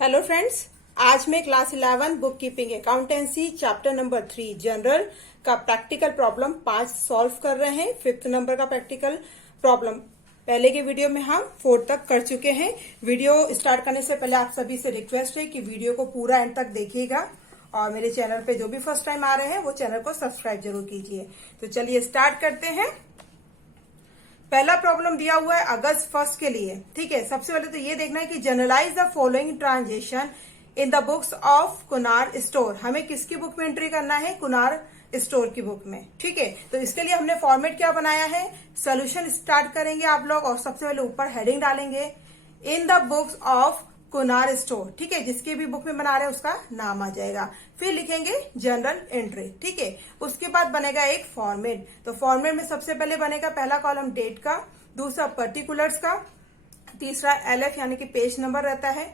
Hello friends, आज मैं class 11 book keeping accountancy chapter number 3 general का प्रैक्टिकल प्रॉब्लम 5 सॉल्व कर रहे हैं। 5th नंबर का प्रैक्टिकल प्रॉब्लम पहले के वीडियो में हम 4 तक कर चुके हैं। वीडियो स्टार्ट करने से पहले आप सभी से रिक्वेस्ट है कि वीडियो को पूरा एंड तक देखिएगा और मेरे चैनल पे जो भी फर्स्ट टाइम आ रहे हैं वो चैनल को सब्सक्राइब जरूर कीजिए। तो चलिए स्टार्ट करते हैं। पहला प्रॉब्लम दिया हुआ है अगस्त 1 के लिए। ठीक है, सबसे पहले तो ये देखना है कि journalise the following transaction in the books of Kunar store. हमें किसकी बुक में एंट्री करना है? कुनार स्टोर की बुक में। ठीक है, तो इसके लिए हमने फॉर्मेट क्या बनाया है? सोल्यूशन स्टार्ट करेंगे आप लोग और सबसे पहले ऊपर हेडिंग डालेंगे in the books of Kunar store. ठीक है, जिसकी भी बुक में बना रहे हैं उसका नाम आ जाएगा। फिर लिखेंगे जनरल एंट्री। ठीक है, उसके बाद बनेगा एक फॉर्मेट। तो फॉर्मेट में सबसे पहले बनेगा पहला कॉलम डेट का, दूसरा पर्टिकुलर्स का, तीसरा LF यानी कि पेज नंबर रहता है।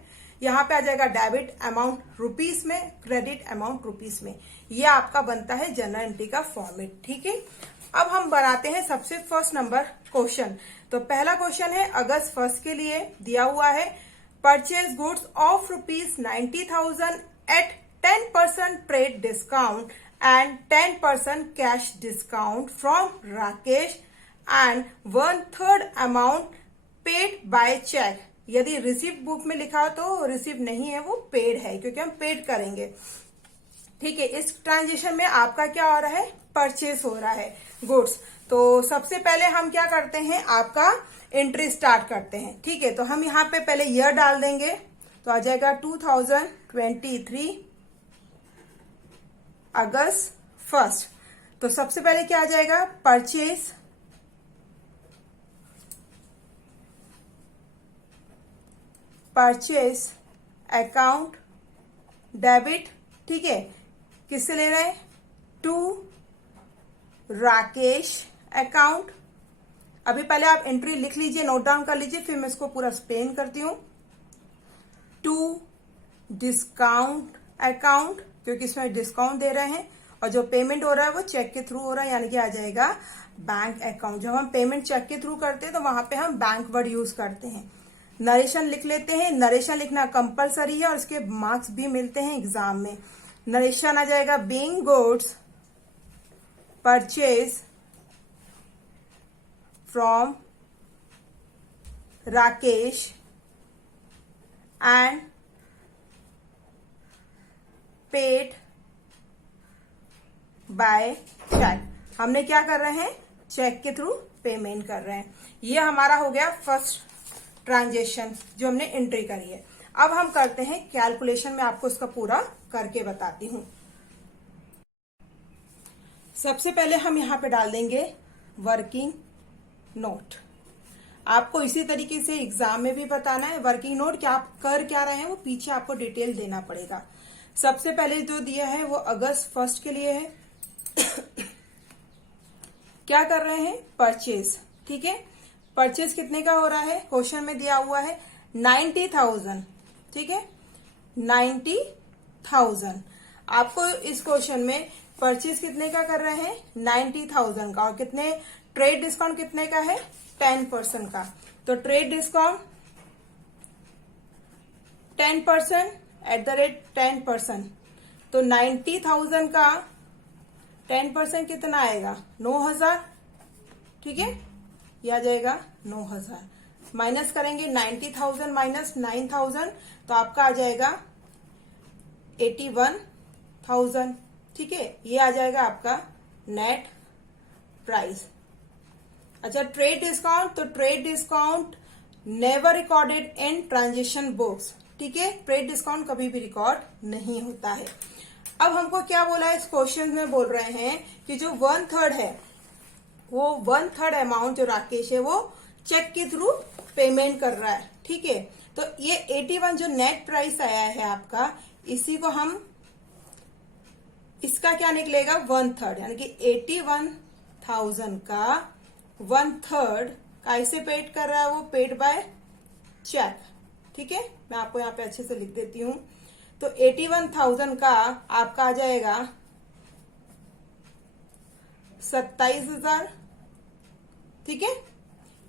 यहाँ पे आ जाएगा डेबिट अमाउंट रुपीस में, क्रेडिट अमाउंट रुपीस में। ये आपका बनता है जनरल एंट्री का फॉर्मेट। ठीक है, अब हम बनाते हैं सबसे फर्स्ट नंबर क्वेश्चन। तो पहला क्वेश्चन है अगस्त 1 के लिए दिया हुआ है purchase goods of ₹90,000 at 10% trade discount and 10% cash discount from Rakesh and 1/3 amount paid by cheque. यदि रिसीव बुक में लिखा हो तो रिसीव नहीं है, वो पेड है, क्योंकि हम पेड करेंगे। ठीक है, इस ट्रांजेक्शन में आपका क्या हो रहा है? परचेस हो रहा है गुड्स। तो सबसे पहले हम क्या करते हैं? आपका एंट्री स्टार्ट करते हैं। ठीक है, तो हम यहाँ पे पहले ईयर डाल देंगे, तो आ जाएगा 2023 अगस्त 1। तो सबसे पहले क्या आ जाएगा? Purchase account debit. ठीक है, किससे ले रहे हैं? To Rakesh account. अभी पहले आप एंट्री लिख लीजिए, नोट डाउन कर लीजिए, फिर मैं इसको पूरा एक्सप्लेन करती हूँ। टू डिस्काउंट अकाउंट, क्योंकि इसमें डिस्काउंट दे रहे हैं और जो पेमेंट हो रहा है वो चेक के थ्रू हो रहा है, यानी कि आ जाएगा बैंक अकाउंट। जब हम पेमेंट चेक के थ्रू करते हैं तो वहां पे हम बैंक वर्ड यूज करते हैं। नरेशन लिख लेते हैं। नरेशन लिखना कंपलसरी है और इसके मार्क्स भी मिलते हैं एग्जाम में। नरेशन आ जाएगा being goods purchase from Rakesh and paid by cheque. हमने क्या कर रहे हैं? चेक के थ्रू पेमेंट कर रहे हैं। ये हमारा हो गया फर्स्ट ट्रांजेक्शन जो हमने एंट्री करी है। अब हम करते हैं कैलकुलेशन में, आपको इसका पूरा करके बताती हूं। सबसे पहले हम यहां पे डाल देंगे वर्किंग नोट। आपको इसी तरीके से एग्जाम में भी बताना है वर्किंग नोट क्या आप कर क्या रहे हैं, वो पीछे आपको डिटेल देना पड़ेगा। सबसे पहले जो दिया है वो अगस्त 1 के लिए है। क्या कर रहे हैं? परचेज। ठीक है, परचेज कितने का हो रहा है? क्वेश्चन में दिया हुआ है 90,000। ठीक है, 90,000। आपको इस क्वेश्चन में परचेज कितने का कर रहे हैं? 90,000 का। और कितने ट्रेड डिस्काउंट कितने का है? 10% का। तो trade discount 10% at the rate 10%। तो 90,000 का 10% कितना आएगा? 9,000। ठीक है, यह आ जाएगा 9,000। माइनस करेंगे 90,000 माइनस 9,000 तो आपका आ जाएगा 81,000। ठीक है, ये आ जाएगा आपका नेट प्राइस। अच्छा, ट्रेड डिस्काउंट। तो trade discount never recorded in transaction books. ठीक है, ट्रेड डिस्काउंट कभी भी रिकॉर्ड नहीं होता है। अब हमको क्या बोला है? इस क्वेश्चन में बोल रहे हैं कि जो 1/3 है, वो 1/3 अमाउंट जो राकेश है वो चेक के थ्रू पेमेंट कर रहा है। ठीक है, तो ये 81 जो नेट प्राइस आया है आपका, इसी को हम, इसका क्या निकलेगा? 1/3, यानी कि 81,000 का 1/3 कैसे पेड कर रहा है? वो पेड बाय चेक। ठीक है, मैं आपको यहाँ पे अच्छे से लिख देती हूँ। तो 81,000 का आपका आ जाएगा 27,000। ठीक है,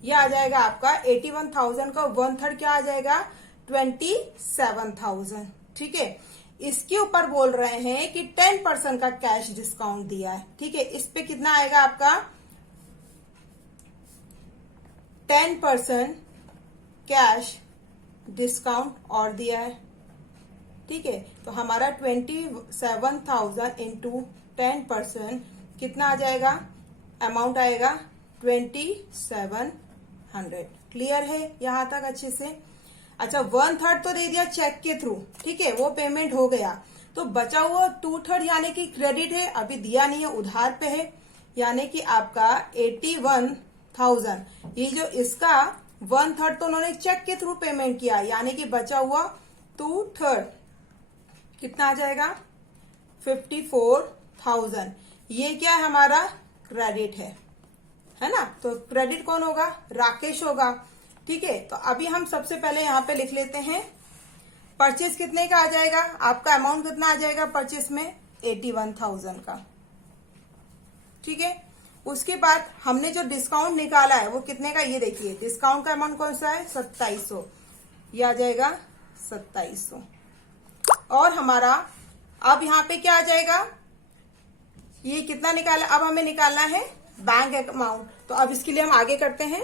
यह आ जाएगा आपका 81,000 का 1/3 क्या आ जाएगा? 27,000। ठीक है, इसके ऊपर बोल रहे हैं कि 10% का कैश डिस्काउंट दिया है। ठीक है, इस पे कितना आएगा आपका 10% कैश डिस्काउंट और दिया है। ठीक है, तो हमारा 27,000 इंटू 10% कितना आ जाएगा, अमाउंट आएगा 2700। क्लियर है यहां तक अच्छे से? अच्छा, 1/3 तो दे दिया चेक के थ्रू, ठीक है, वो पेमेंट हो गया। तो बचा हुआ 2/3 यानी कि क्रेडिट है, अभी दिया नहीं है, उधार पे है, यानी कि आपका 81,000। ये जो इसका 1/3 तो उन्होंने चेक के थ्रू पेमेंट किया, यानी कि बचा हुआ 2/3 कितना आ जाएगा 54,000। ये क्या है, हमारा क्रेडिट है ना? तो क्रेडिट कौन होगा, राकेश होगा। ठीक है, तो अभी हम सबसे पहले यहां पे लिख लेते हैं परचेस कितने का आ जाएगा, आपका अमाउंट कितना आ जाएगा परचेस में 81,000 का। ठीक है, उसके बाद हमने जो डिस्काउंट निकाला है वो कितने का, ये देखिए डिस्काउंट का अमाउंट कौन सा है 2700, ये आ जाएगा 2700। और हमारा अब यहाँ पे क्या आ जाएगा, ये कितना निकाला, अब हमें निकालना है बैंक अमाउंट। तो अब इसके लिए हम आगे करते हैं।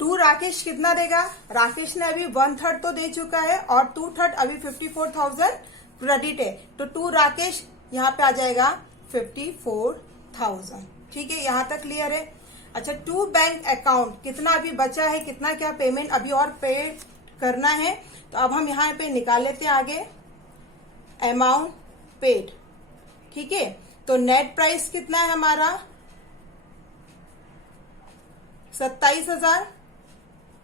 2 राकेश कितना देगा, राकेश ने अभी 1/3 तो दे चुका है और 2/3 अभी 54,000 क्रेडिट है, तो 2 राकेश यहाँ पे आ जाएगा 54,000। ठीक है, यहां तक क्लियर है? अच्छा, 2 बैंक अकाउंट कितना अभी बचा है, कितना क्या पेमेंट अभी और पे करना है, तो अब हम यहाँ पे निकाल लेते हैं आगे अमाउंट पेड। ठीक है, तो नेट प्राइस कितना है हमारा 27,000।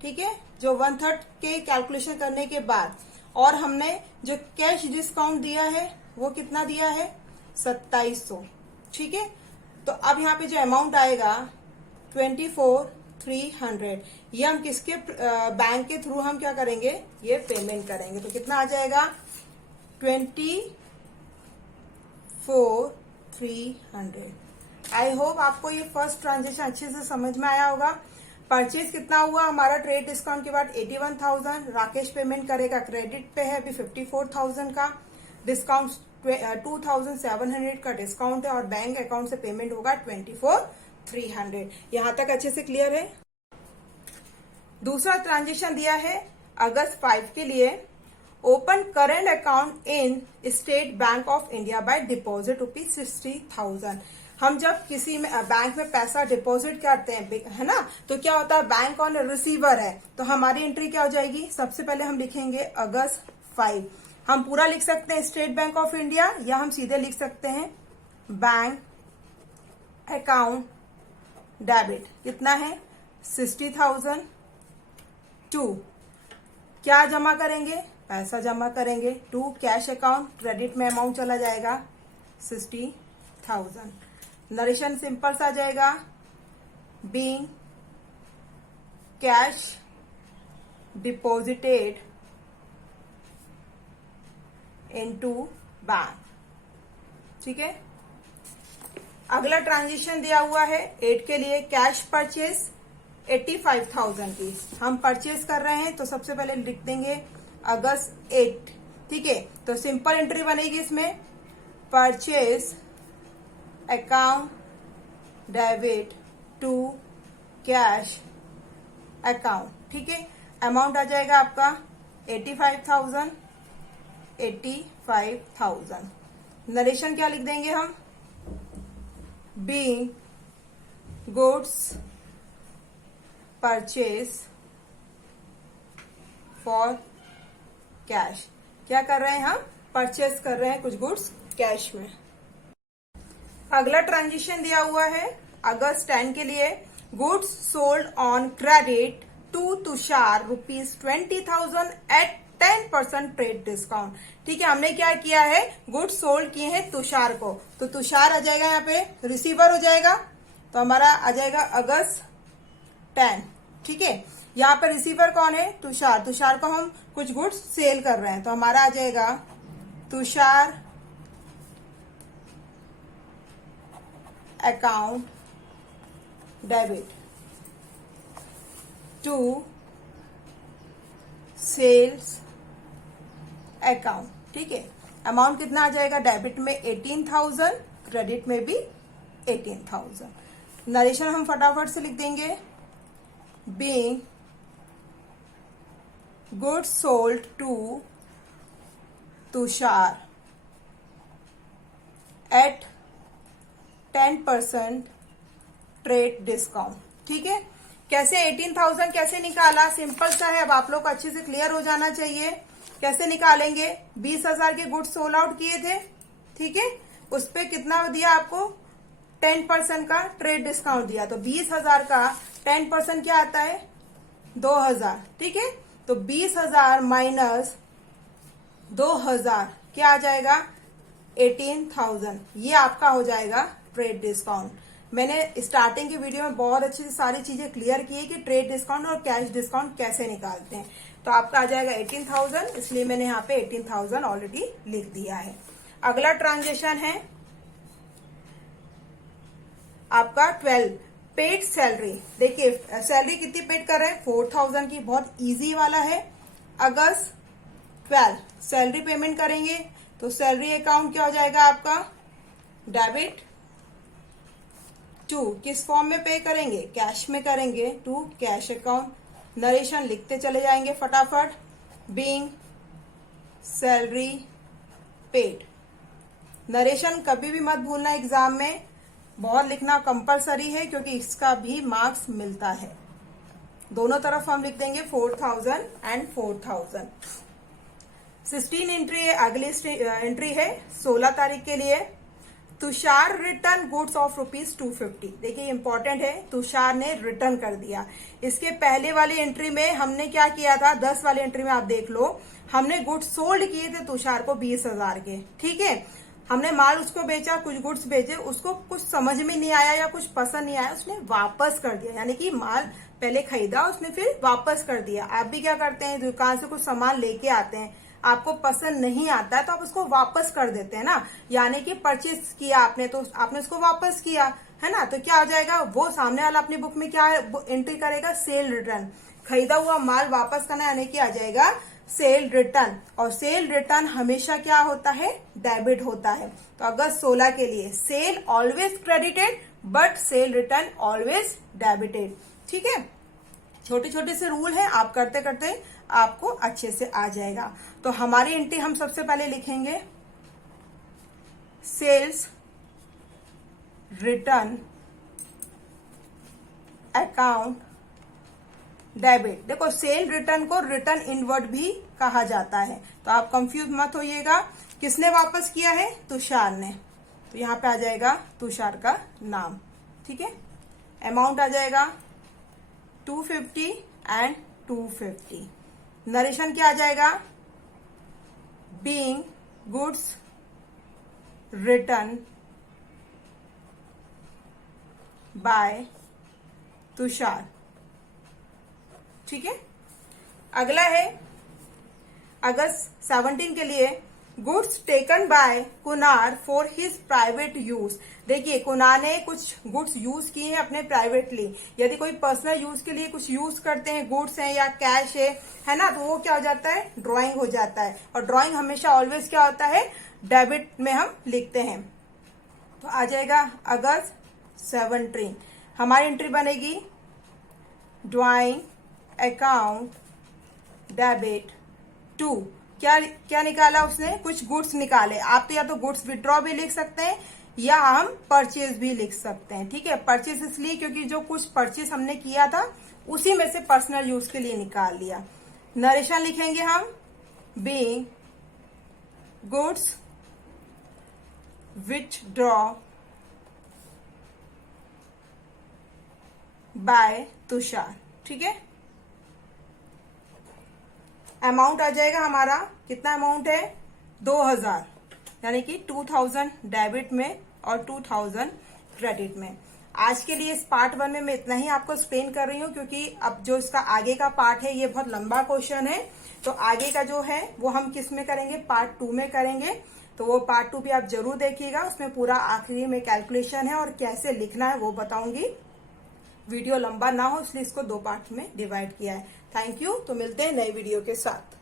ठीक है, जो 1/3 के कैलकुलेशन करने के बाद, और हमने जो कैश डिस्काउंट दिया है वो कितना दिया है 2700। ठीक है, तो अब यहाँ पे जो अमाउंट आएगा 24,300, ये हम किसके बैंक के थ्रू हम क्या करेंगे, ये पेमेंट करेंगे। तो कितना आ जाएगा 24,300। आई होप आपको ये फर्स्ट ट्रांजेक्शन अच्छे से समझ में आया होगा। परचेज कितना हुआ हमारा ट्रेड डिस्काउंट के बाद 81,000, राकेश पेमेंट करेगा क्रेडिट पे है अभी 54,000 का, डिस्काउंट 2,700 का डिस्काउंट है, और बैंक अकाउंट से पेमेंट होगा 24,300। यहां तक अच्छे से क्लियर है? दूसरा ट्रांजेक्शन दिया है अगस्त 5 के लिए, open current account in state bank of India by deposit ₹60,000। हम जब किसी में बैंक में पैसा डिपॉजिट करते हैं, है ना, तो क्या होता है बैंक ऑन रिसीवर है, तो हमारी एंट्री क्या हो जाएगी, सबसे पहले हम लिखेंगे अगस्त 5। हम पूरा लिख सकते हैं स्टेट बैंक ऑफ इंडिया, या हम सीधे लिख सकते हैं बैंक अकाउंट डेबिट, कितना है 60,000 टू क्या जमा करेंगे, पैसा जमा करेंगे, टू कैश अकाउंट, क्रेडिट में अमाउंट चला जाएगा 60,000। नरेशन सिंपल सा आ जाएगा, being cash deposited into bank. ठीक है, अगला ट्रांजेक्शन दिया हुआ है 8 के लिए, कैश परचेज 85,000 की हम परचेज कर रहे हैं, तो सबसे पहले लिख देंगे अगस्त 8। ठीक है, तो सिंपल एंट्री बनेगी इसमें, purchase account debit to cash account. ठीक है, अमाउंट आ जाएगा आपका 85,000। नरेशन क्या लिख देंगे हम, being goods purchase for cash. क्या कर रहे हैं हम, परचेज कर रहे हैं कुछ गुड्स कैश में। अगला ट्रांजेक्शन दिया हुआ है अगस्त 10 के लिए, goods sold on credit to Tushar ₹20,000 at 10% trade discount. ठीक है, हमने क्या किया है, गुड्स सोल्ड किए हैं तुषार को, तो तुषार आ जाएगा यहाँ पे रिसीवर हो जाएगा, तो हमारा आ जाएगा अगस्त 10। ठीक है, यहाँ पर रिसीवर कौन है, तुषार। तुषार को हम कुछ गुड्स सेल कर रहे हैं, तो हमारा आ जाएगा Tushar account debit to sales account, ठीक है। अमाउंट कितना आ जाएगा, डेबिट में 18,000, क्रेडिट में भी 18,000। नरेशन हम फटाफट से लिख देंगे, being goods sold to Tushar at 10% trade discount, ठीक है। कैसे 18,000 कैसे निकाला, सिंपल सा है, अब आप लोग को अच्छे से क्लियर हो जाना चाहिए। कैसे निकालेंगे, 20,000 के गुड्स सोल आउट किए थे, ठीक है, उस पे कितना दिया आपको, 10% का ट्रेड डिस्काउंट दिया, तो 20,000 का 10% क्या आता है, 2,000, ठीक है। तो 20,000 माइनस 2,000 क्या आ जाएगा, 18,000। ये आपका हो जाएगा ट्रेड डिस्काउंट। मैंने स्टार्टिंग की वीडियो में बहुत अच्छी सारी चीजें क्लियर की है कि ट्रेड डिस्काउंट और कैश डिस्काउंट कैसे निकालते हैं। तो आपका आ जाएगा 18,000, इसलिए मैंने यहाँ पे 18,000 ऑलरेडी लिख दिया है। अगला ट्रांजेक्शन है आपका 12 पेड सैलरी। देखिए सैलरी कितनी पेड कर रहे हैं, 4,000 की, बहुत इजी वाला है। अगस्त 12 सैलरी पेमेंट करेंगे, तो सैलरी अकाउंट क्या हो जाएगा आपका, डेबिट टू, किस फॉर्म में पे करेंगे, कैश में करेंगे, टू कैश अकाउंट। नरेशन लिखते चले जाएंगे फटाफट, बीइंग सैलरी पेड। नरेशन कभी भी मत भूलना, एग्जाम में बहुत लिखना कंपलसरी है, क्योंकि इसका भी मार्क्स मिलता है। दोनों तरफ हम लिख देंगे 4,000 एंड 4,000। 16 एंट्री है, अगली एंट्री है 16 तारीख के लिए। Tushar return goods of ₹250। देखिए इंपॉर्टेंट है, तुषार ने रिटर्न कर दिया। इसके पहले वाली एंट्री में हमने क्या किया था, 10 वाली एंट्री में आप देख लो, हमने गुड्स सोल्ड किए थे तुषार को 20,000 के, ठीक है। हमने माल उसको बेचा, कुछ गुड्स बेचे, उसको कुछ समझ में नहीं आया या कुछ पसंद नहीं आया, उसने वापस कर दिया। यानी कि माल पहले खरीदा, उसने फिर वापस कर दिया। आप भी क्या करते हैं, दुकान से कुछ सामान लेके आते हैं, आपको पसंद नहीं आता है तो आप उसको वापस कर देते हैं ना, यानी कि परचेज किया आपने तो आपने उसको वापस किया, है ना। तो क्या हो जाएगा, वो सामने वाला अपनी बुक में क्या एंट्री करेगा, सेल रिटर्न। खरीदा हुआ माल वापस करना, यानी कि आ जाएगा सेल रिटर्न। और सेल रिटर्न हमेशा क्या होता है, डेबिट होता है। तो अगस्त 16 के लिए sale always credited but sale return always debited, ठीक है। छोटे छोटे से रूल है, आप करते करते आपको अच्छे से आ जाएगा। तो हमारी एंट्री हम सबसे पहले लिखेंगे सेल्स रिटर्न अकाउंट डेबिट। देखो सेल रिटर्न को रिटर्न इनवर्ड भी कहा जाता है, तो आप कंफ्यूज मत होइएगा। किसने वापस किया है, तुषार ने, तो यहां पे आ जाएगा तुषार का नाम, ठीक है। अमाउंट आ जाएगा 250 एंड 250। नरेशन क्या आ जाएगा, being goods return by Tushar, ठीक है। अगला है अगस्त 17 के लिए goods taken by Kunar for his private use. देखिए कुनार ने कुछ गुड्स यूज किए हैं अपने प्राइवेटली। यदि कोई पर्सनल यूज के लिए कुछ यूज करते हैं, गुड्स हैं या कैश है ना, तो वो क्या हो जाता है, ड्राइंग हो जाता है। और ड्राइंग हमेशा ऑलवेज क्या होता है, डेबिट में हम लिखते हैं। तो आ जाएगा अगस्त 17। हमारी एंट्री बनेगी ड्राइंग अकाउंट डेबिट टू। क्या निकाला उसने, कुछ गुड्स निकाले। आप तो या तो गुड्स विड्रॉ भी लिख सकते हैं या हम परचेज भी लिख सकते हैं, ठीक है। परचेज इसलिए क्योंकि जो कुछ परचेज हमने किया था उसी में से पर्सनल यूज के लिए निकाल लिया। नरेशन लिखेंगे हम being goods withdraw by Tushar, ठीक है। अमाउंट आ जाएगा हमारा, कितना अमाउंट है, 2,000, यानी कि 2,000 डेबिट में और 2,000 क्रेडिट में। आज के लिए इस पार्ट 1 में मैं इतना ही आपको एक्सप्लेन कर रही हूँ, क्योंकि अब जो इसका आगे का पार्ट है ये बहुत लंबा क्वेश्चन है। तो आगे का जो है वो हम किस में करेंगे, पार्ट 2 में करेंगे। तो वो पार्ट 2 भी आप जरूर देखिएगा, उसमें पूरा आखिरी में कैलकुलेशन है और कैसे लिखना है वो बताऊंगी। वीडियो लंबा ना हो इसलिए इसको 2 पार्ट में डिवाइड किया है। Thank you. तो मिलते हैं नए वीडियो के साथ।